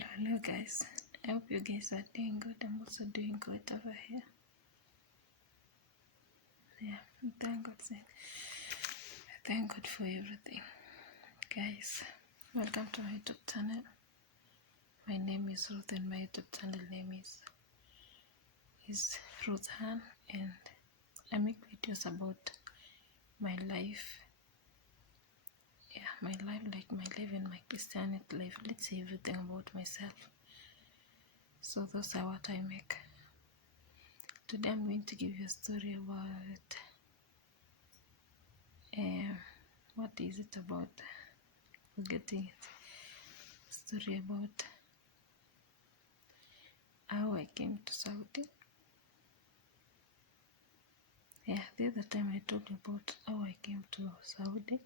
Hello guys, I hope you guys are doing good. I'm also doing good over here. Yeah, thank God. Thank God for everything. Guys, welcome to my YouTube channel. My name is Ruth and my YouTube channel name is Ruth Han, and I make videos about my life. Yeah, my life, like my life and my Christianity life. Let's say everything about myself. So those are what I make. Today I'm going to give you a story about what is it about? Forgetting it. Story about how I came to Saudi. Yeah, the other time I told you about how I came to Saudi,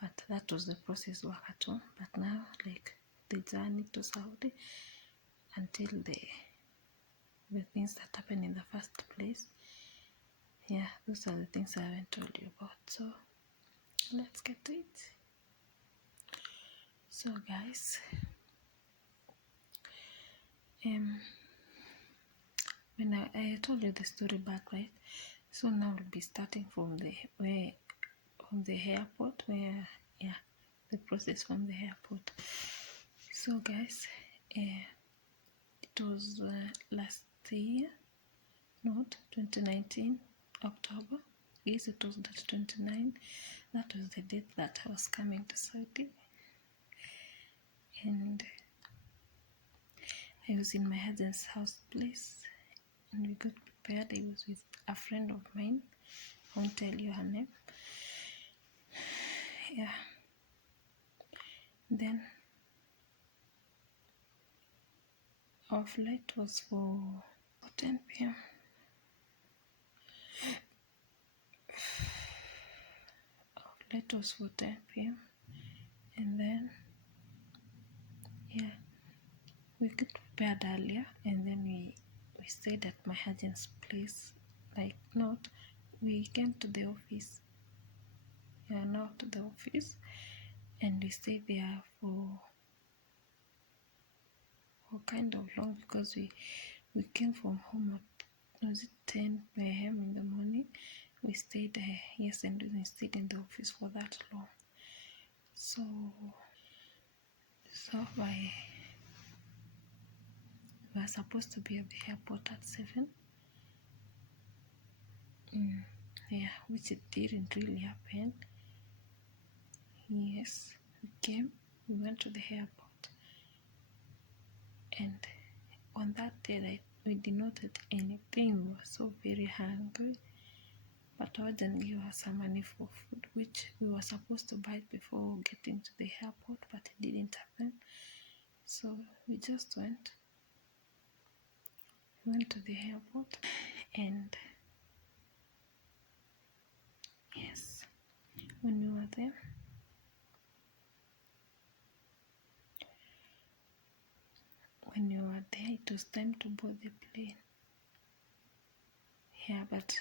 but that was the process work at home. But now, like the journey to Saudi until the things that happened in the first place. Yeah, those are the things I haven't told you about. So let's get to it. So guys, when I told you the story back, right? So now we'll be starting from the airport, where the process from the airport. So guys, it was last year, not 2019 October. Yes, it was that 29. That was the date that I was coming to Saudi, and I was in my husband's house place, and we got prepared. I was with a friend of mine. I won't tell you her name. Yeah. Then our flight was for 10 p.m. Our flight was for 10 p.m. And then we got prepared earlier, and then we stayed at my husband's place. Like, not, we came to the office. Yeah, now to the office, and we stayed there for kind of long, because we came from home at, was it 10 a.m. in the morning. We stayed there, yes, and we stayed in the office for that long. So we were supposed to be at the airport at 7. Yeah, which it didn't really happen. Yes, we came, we went to the airport, and on that day we did not eat anything. We were so very hungry, but I didn't give us some money for food, which we were supposed to buy before getting to the airport, but it didn't happen. So we just went to the airport, and yes, when we were there, it was time to board the plane. Yeah, but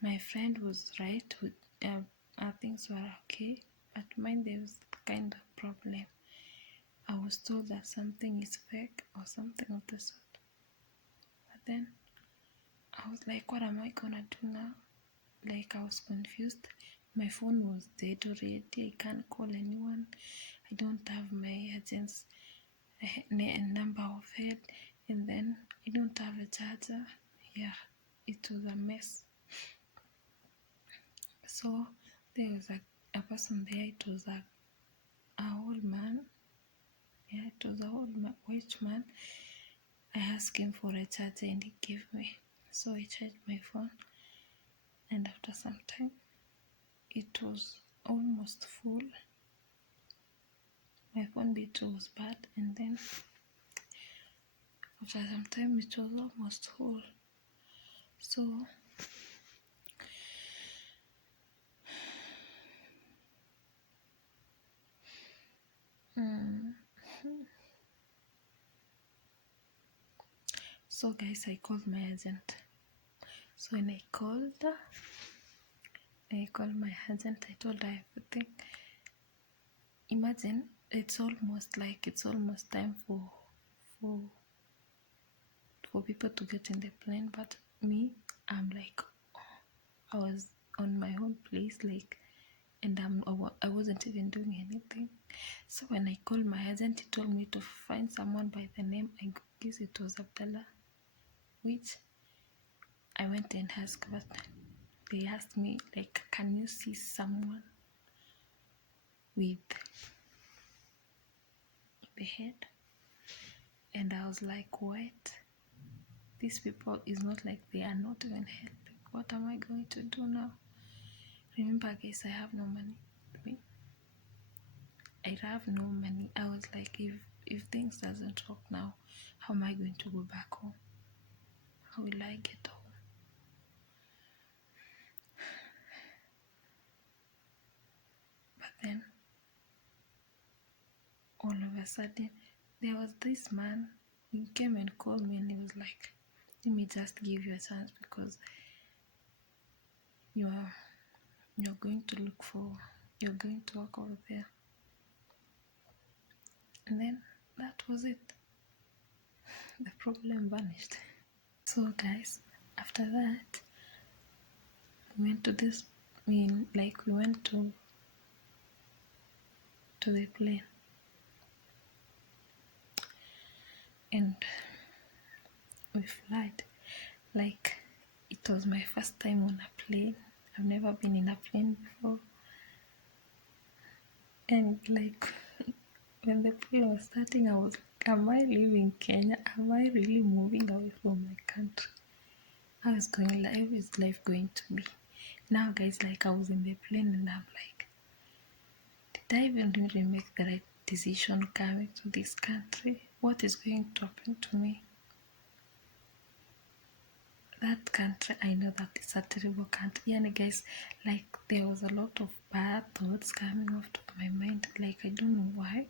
my friend was right with our things were okay, but mine, there was kind of problem. I was told that something is fake or something of the sort. But then I was like, what am I gonna do now? Like, I was confused. My phone was dead already. I can't call anyone. I don't have my agent's number of head, and then I don't have a charger. Yeah, it was a mess. So there was a person there. It was a old man. Yeah, it was an old white man. I asked him for a charger, and he gave me. So I charged my phone, and after some time, it was almost full. My phone battery was bad, and then after some time, it was almost full. So guys, I called my agent. So when I called my agent, I told her everything. Imagine it's almost time for for people to get in the plane, but me, I'm like, I was on my own place, like, and I wasn't even doing anything. So when I called my agent, he told me to find someone by the name, I guess it was Abdallah, which I went and asked, but they asked me, like, can you see someone with the head? And I was like, what? These people is not like they are not even helping. What am I going to do now? Remember, guys, I have no money. I have no money. I was like, if things doesn't work now, how am I going to go back home? How will I get home? But then all of a sudden there was this man. He came and called me and he was like, let me just give you a chance because you're going to you're going to work over there. And then that was it. The problem vanished. So guys, after that we went to this we went to the plane, and we flight. Like, it was my first time on a plane. I've never been in a plane before. And like, when the plane was starting, I was like, am I leaving Kenya? Am I really moving away from my country? How is life going to be? Now guys, like, I was in the plane and I'm like, did I even really make the right decision coming to this country? What is going to happen to me? That country, I know that it's a terrible country. And guys, like, there was a lot of bad thoughts coming off of my mind. Like, I don't know why.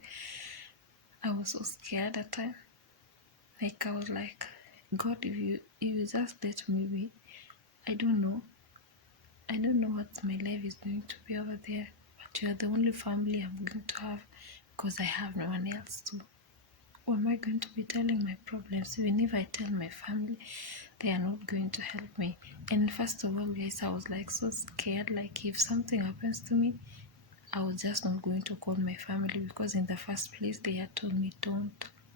I was so scared at time. Like, I was like, God, if you just let me be, I don't know. I don't know what my life is going to be over there. But you are the only family I'm going to have because I have no one else to. Who am I going to be telling my problems? Even if I tell my family, they are not going to help me. And first of all, guys, I was like so scared. Like, if something happens to me, I was just not going to call my family because in the first place they had told me don't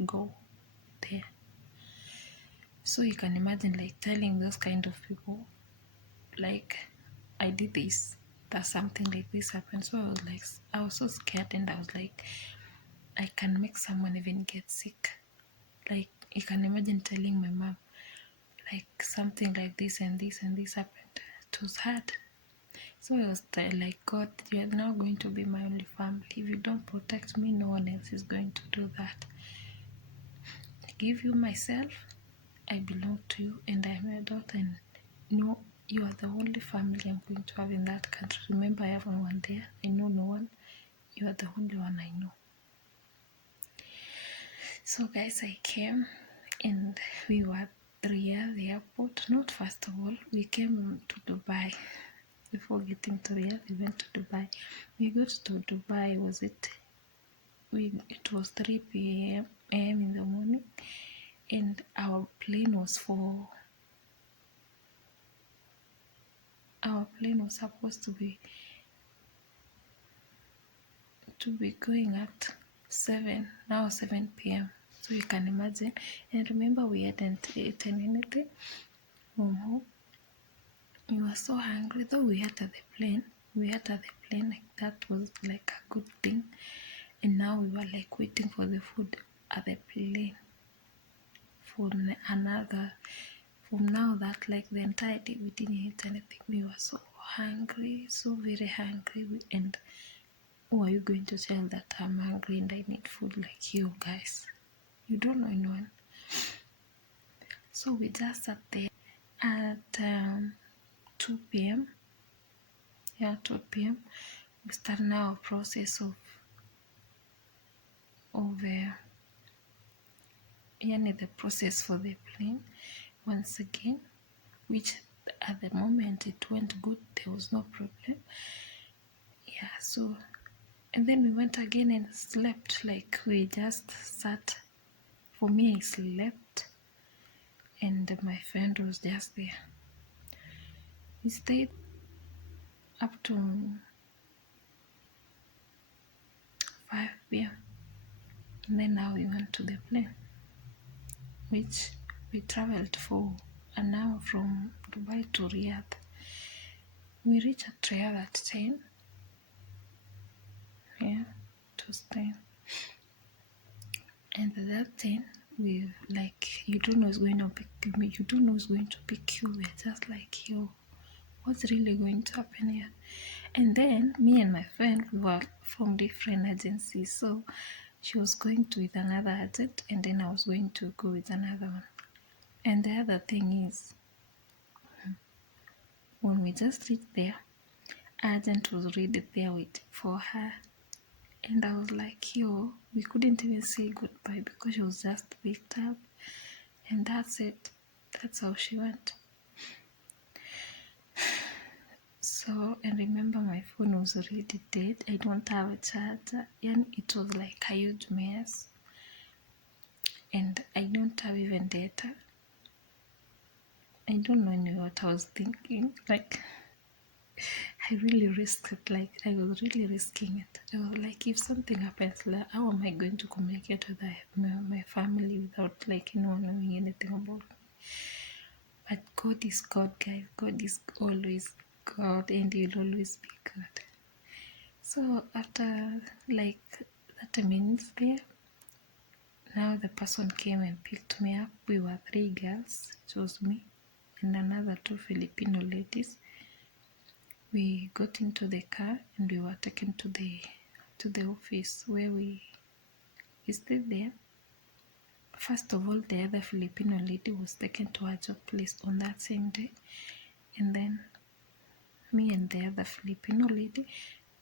go there. So you can imagine, like, telling those kind of people, like, I did this, that something like this happened. So I was so scared, and I was like, I can make someone even get sick. Like, you can imagine telling my mom, like, something like this and this and this happened. It was hard. So I was like, God, you are now going to be my only family. If you don't protect me, no one else is going to do that. I give you myself. I belong to you, and I'm your daughter, and no, you are the only family I'm going to have in that country. Remember, I have no one there. I know no one. You are the only one I know. So guys, I came and we were at Riyadh airport. Not first of all, we came to Dubai. Before getting to Riyadh, we went to Dubai. We got to Dubai, it was 3 p.m. in the morning, and our plane was supposed to be going at 7 p.m. So you can imagine. And remember, we hadn't eaten anything from home. We were so hungry, though we had at the plane. Like, that was like a good thing. And now we were like waiting for the food at the plane from now that, like, the entire day we didn't eat anything. We were so hungry, so very hungry. And who are you going to tell that I'm hungry and I need food? Like, you guys, you don't know anyone. So we just sat there at 2 p.m. Yeah, 2 p.m. We start now a process of the process for the plane once again, which at the moment it went good. There was no problem. Yeah, so And then we went again and slept, like we just sat. For me, I slept, and my friend was just there. We stayed up to 5 p.m. And then now we went to the plane, which we traveled for an hour from Dubai to Riyadh. We reached at Riyadh at 10. Yeah, it was 10. And at that 10, we like, you don't know who's going to pick me, you don't know who's going to pick you. We're just like, yo, what's really going to happen here? And then me and my friend, we were from different agencies. So she was going to with another agent, and then I was going to go with another one. And the other thing is, when we just reached there, agent was already there waiting for her. And I was like, yo, we couldn't even say goodbye because she was just picked up. And that's it. That's how she went. So, and remember, my phone was already dead. I don't have a charger. And it was like a huge mess. And I don't have even data. I don't know anyway what I was thinking. Like, I really risked it. Like, I was really risking it. I was like, if something happens, like, how am I going to communicate with my family without like anyone knowing anything about me? But God is God, guys. God is always God, and He'll always be God. So after like 30 minutes there, now the person came and picked me up. We were 3 girls. It was me and another 2 Filipino ladies. We got into the car and we were taken to the office where we stayed there. First of all, the other Filipino lady was taken to her job place on that same day, and then me and the other Filipino lady,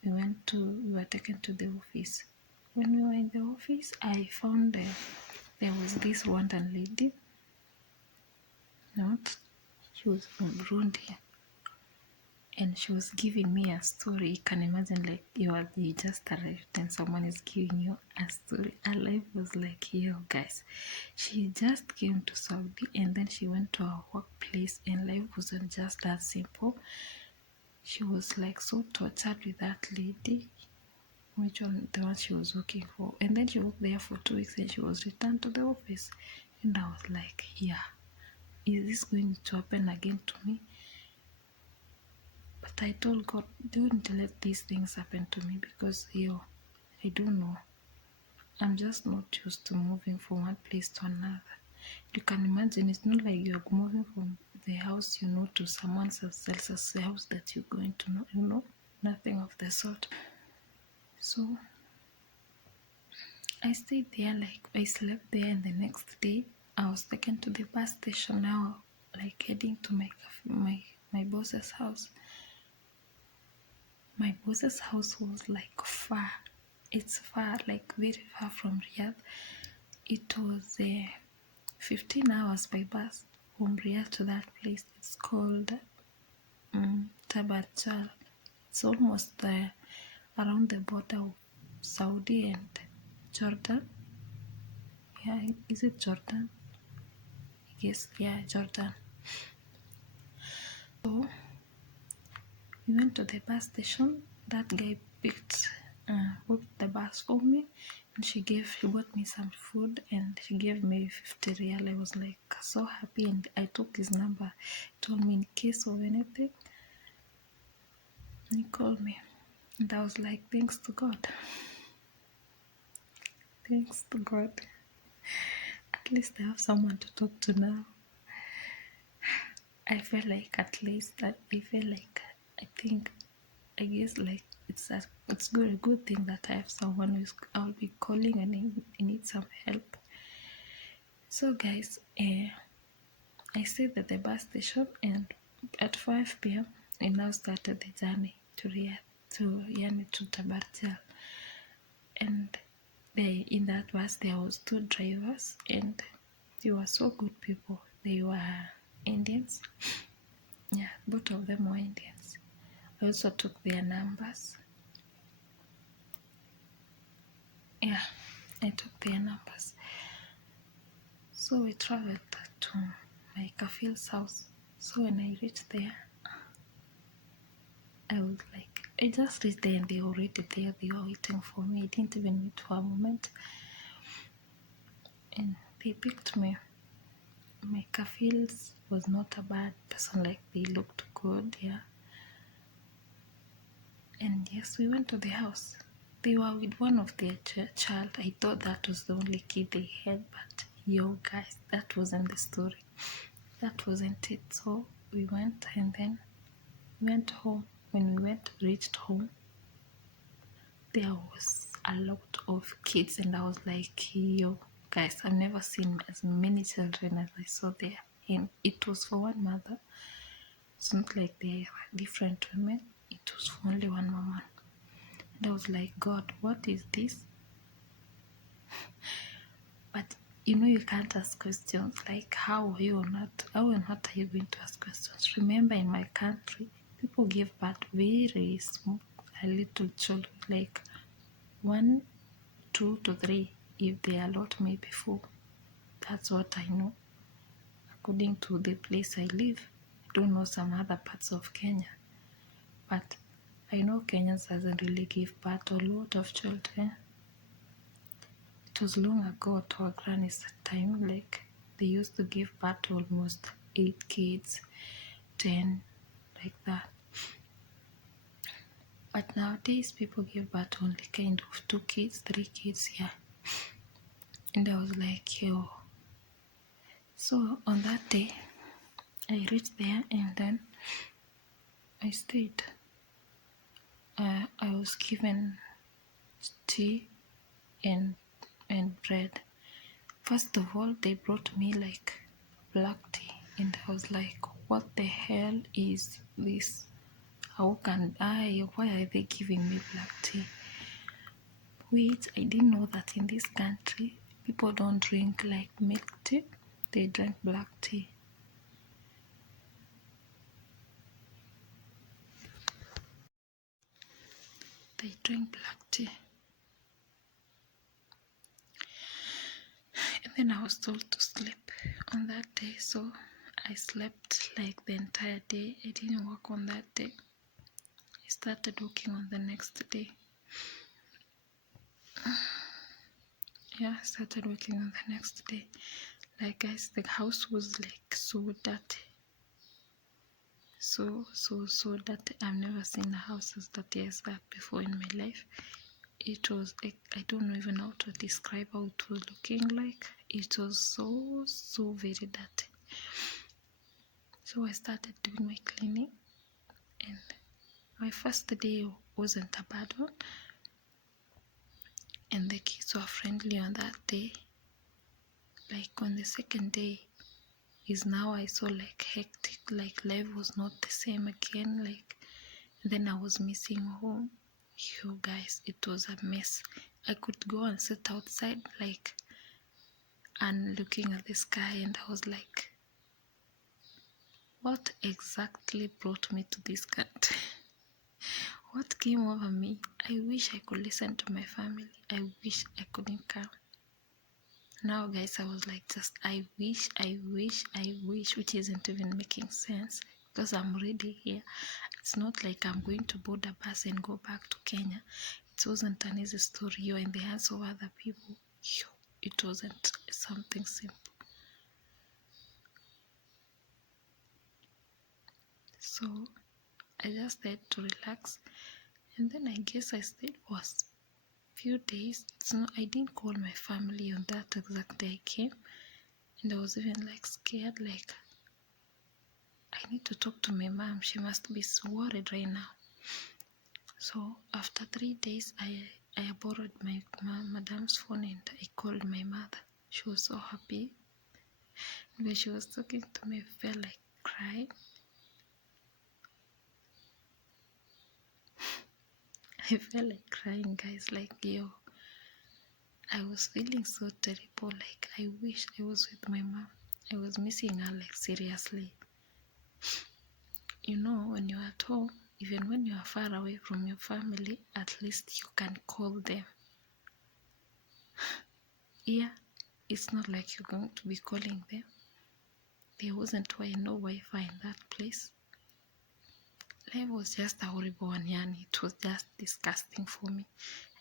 we were taken to the office. When we were in the office, I found there was this Rwandan lady. Not, she was from Burundi, and she was giving me a story. You can imagine, like, you just arrived and someone is giving you a story. Her life was like, yo guys, she just came to Saudi and then she went to her workplace, and life wasn't just that simple. She was like so tortured with that lady, which one, the one she was working for, and then she worked there for 2 weeks and she was returned to the office. And I was like, yeah, is this going to happen again to me? But I told God, don't let these things happen to me, because I don't know. I'm just not used to moving from one place to another. You can imagine, it's not like you're moving from the house you know to someone else's house that you're going to know, nothing of the sort. So I stayed there, like I slept there, and the next day I was taken to the bus station, now like heading to my boss's house. My boss's house was like far. It's far, like very far from Riyadh. It was 15 hours by bus from Riyadh to that place. It's called Tabarjal. It's almost around the border of Saudi and Jordan. Yeah, is it Jordan? Yes, yeah, Jordan. So we went to the bus station. That guy booked the bus for me, and she bought me some food, and she gave me 50 real. I was like so happy, and I took his number. Told me in case of anything, he called me, and I was like, thanks to God. Thanks to God. At least I have someone to talk to now. I feel like at least that I feel like I guess like it's good, a good thing that I have someone who's I'll be calling and I need some help. So guys, I stayed at the bus station, and at 5 p.m. I now started the journey to Riyadh to Tabarjal. And in that bus there was 2 drivers, and they were so good people. They were Indians. Yeah, both of them were Indians. I also took their numbers. Yeah, I took their numbers. So we traveled to my Kafil's house. So when I reached there, I was like, I just reached there and they were already there. They were waiting for me. I didn't even wait for a moment. And they picked me. My Kafils was not a bad person, like they looked good, yeah. And yes, we went to the house. They were with one of their child. I thought that was the only kid they had, but yo guys, that wasn't the story. That wasn't it. So we went and then went home. When we reached home, there was a lot of kids, and I was like, yo guys, I've never seen as many children as I saw there. And it was for one mother. It's not like they were different women. It was for only one mama. And I was like, God, what is this? But you can't ask questions like how or not are you going to ask questions? Remember, in my country, people give birth very small, a little children, like 1, 2 to 3, if they are a lot, maybe 4. That's what I know. According to the place I live, I don't know some other parts of Kenya, but I know Kenyans doesn't really give birth to a lot of children. It was long ago to our granny's time, like they used to give birth to almost 8 kids, 10, like that. But nowadays people give birth to only kind of 2 kids, 3 kids, yeah. And I was like, yo. So on that day, I reached there and then I stayed. I was given tea and bread. First of all, they brought me like black tea, and I was like, what the hell is this? How can I? Why are they giving me black tea? Wait, I didn't know that in this country, people don't drink like milk tea, they drink black tea. They drink black tea. And then I was told to sleep on that day, so I slept like the entire day. I didn't work on that day. I started working on the next day. Yeah, I started working on the next day. Like guys, the house was like so dirty. So dirty. I've never seen a house as dirty as that before in my life. It was, I don't even know how to describe how it was looking like. It was so very dirty. So I started doing my cleaning, and my first day wasn't a bad one, and the kids were friendly on that day. Like on the second day is now I saw like hectic, like life was not the same again. Like then I was missing home. You guys, it was a mess. I could go and sit outside like and looking at the sky, and I was like, what exactly brought me to this country? What came over me? I wish I could listen to my family. I wish I couldn't come. Now guys, I was like, just I wish, which isn't even making sense because I'm already here. It's not like I'm going to board a bus and go back to Kenya. It wasn't an easy story. You're in the hands of other people. It wasn't something simple. So I just had to relax, and then I guess I stayed for a few days. I didn't call my family on that exact day I came, and I was even like scared, like I need to talk to my mom. She must be so worried right now. So after 3 days, I borrowed my madam's phone and I called my mother. She was so happy. When she was talking to me, I felt like crying. I felt like crying, guys. Like, yo, I was feeling so terrible. Like, I wish I was with my mom. I was missing her, like, seriously. When you're at home, even when you are far away from your family, at least you can call them. Here, it's not like you're going to be calling them. There wasn't no Wi-Fi in that place. Life was just a horrible one, and it was just disgusting for me.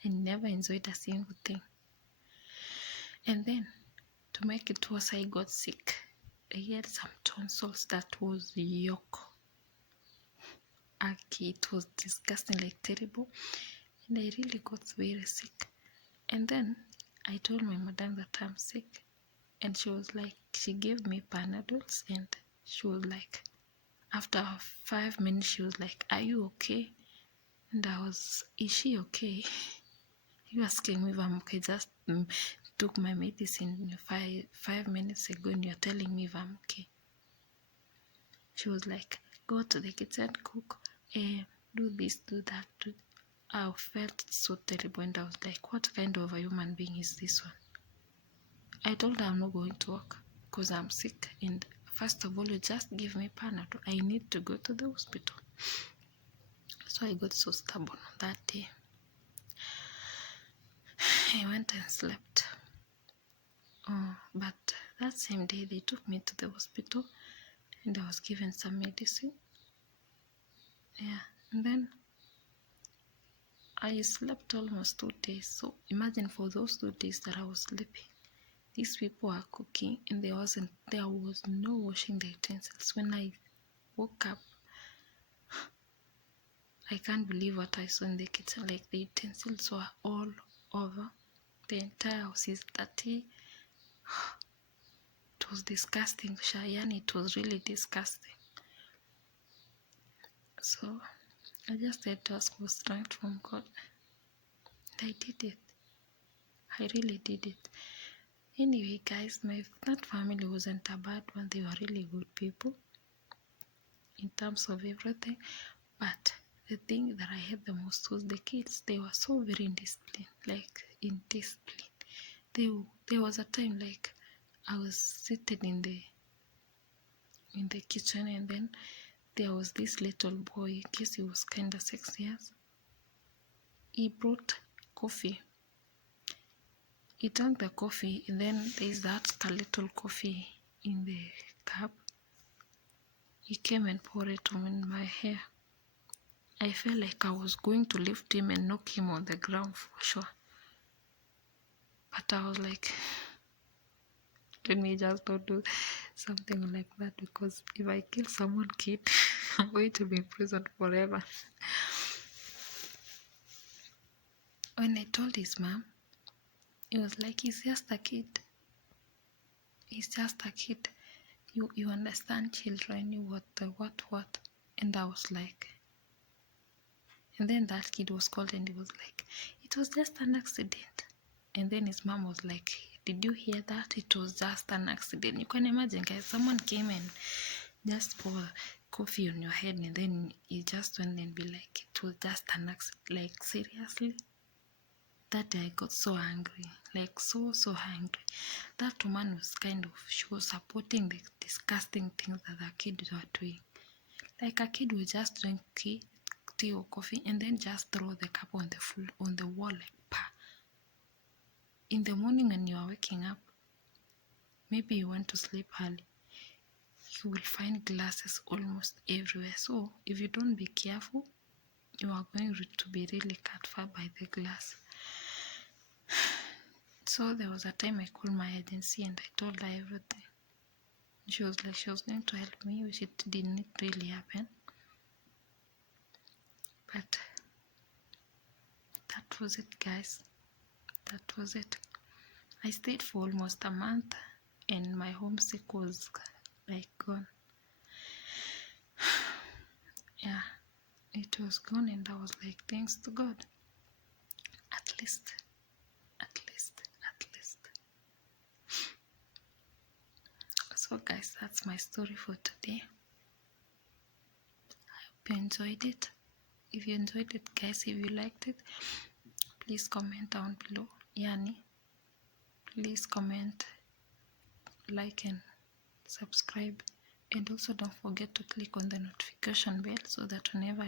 I never enjoyed a single thing. And then, to make it worse, I got sick. I had some tonsils that was yuck. It was disgusting, like terrible. And I really got very sick. And then I told my madam that I'm sick. And she was like, she gave me Panadols, and she was like, after 5 minutes, she was like, are you okay? And I was, is she okay? You asking me if I'm okay? Just took my medicine 5 minutes ago, and you're telling me if I'm okay. She was like, go to the kitchen, cook, do this, do that. I felt so terrible, and I was like, what kind of a human being is this one? I told her I'm not going to work because I'm sick, and first of all, you just give me Panadol. I need to go to the hospital. So I got so stubborn on that day. I went and slept. But that same day, they took me to the hospital, and I was given some medicine. Yeah, and then I slept almost 2 days. So imagine, for those 2 days that I was sleeping, these people are cooking, and there was no washing the utensils. When I woke up, I can't believe what I saw in the kitchen. Like, the utensils were all over. The entire house is dirty. It was disgusting, Cheyenne. It was really disgusting. So I just had to ask for strength from God. And I did it. I really did it. Anyway, guys, that family wasn't a bad one. They were really good people in terms of everything. But the thing that I hate the most was the kids. They were so very indisciplined, like indisciplined. There was a time, like, I was seated in the kitchen, and then there was this little boy. I guess he was kind of 6 years. He brought coffee. He drank the coffee, and then there's that little coffee in the cup. He came and poured it on my hair. I felt like I was going to lift him and knock him on the ground for sure. But I was like, let me just not do something like that, because if I kill someone kid, I'm going to be in prison forever. When I told his mom, it was like, he's just a kid. He's just a kid. You understand children, what? And I was like, and then that kid was called, and he was like, it was just an accident. And then his mom was like, did you hear that? It was just an accident. You can imagine, guys, someone came and just pour coffee on your head, and then you just went and be like, it was just an accident. Like, seriously? That day I got so angry, like so angry. That woman was she was supporting the disgusting things that the kids were doing. Like, a kid will just drink tea or coffee, and then just throw the cup on the wall, like, pa. In the morning when you are waking up, maybe you want to sleep early, you will find glasses almost everywhere. So if you don't be careful, you are going to be really cut far by the glass. So there was a time I called my agency, and I told her everything. She was like, she was going to help me, which it didn't really happen. But that was it, guys. That was it. I stayed for almost a month, and my homesick was like gone. Yeah, it was gone, and I was like, thanks to God. At least. So, guys, that's my story for today. I hope you enjoyed it. If you enjoyed it, guys, if you liked it, please comment down below. Yani, please comment, like, and subscribe. And also don't forget to click on the notification bell, so that whenever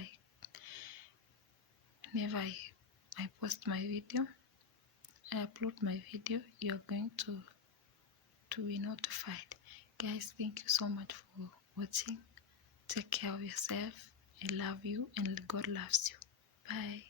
I post my video, I upload my video, you're going to be notified. Guys, thank you so much for watching. Take care of yourself. I love you and God loves you. Bye.